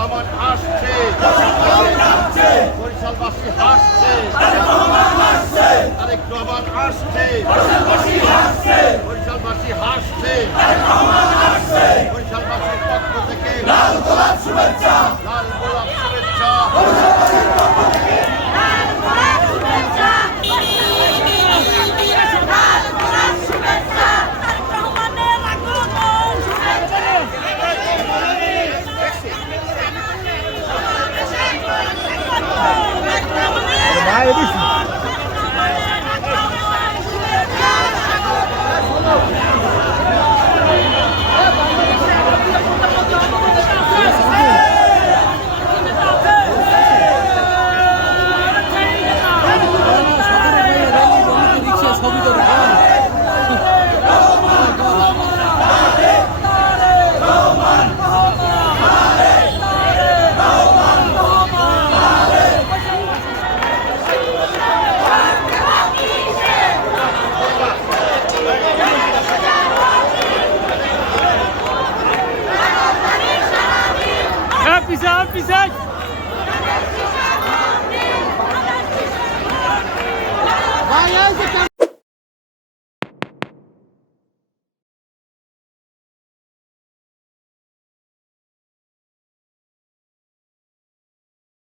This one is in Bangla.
রহমান আসছে, বরিশালবাসী হাসছে, তারেক রহমান আসছে, বরিশালবাসী হাসছে, বরিশালবাসীর পক্ষ থেকে লাল গোলাপ শুভেচ্ছা, লাল গোলাপ শুভেচ্ছা। Pisar! Vai, Asa,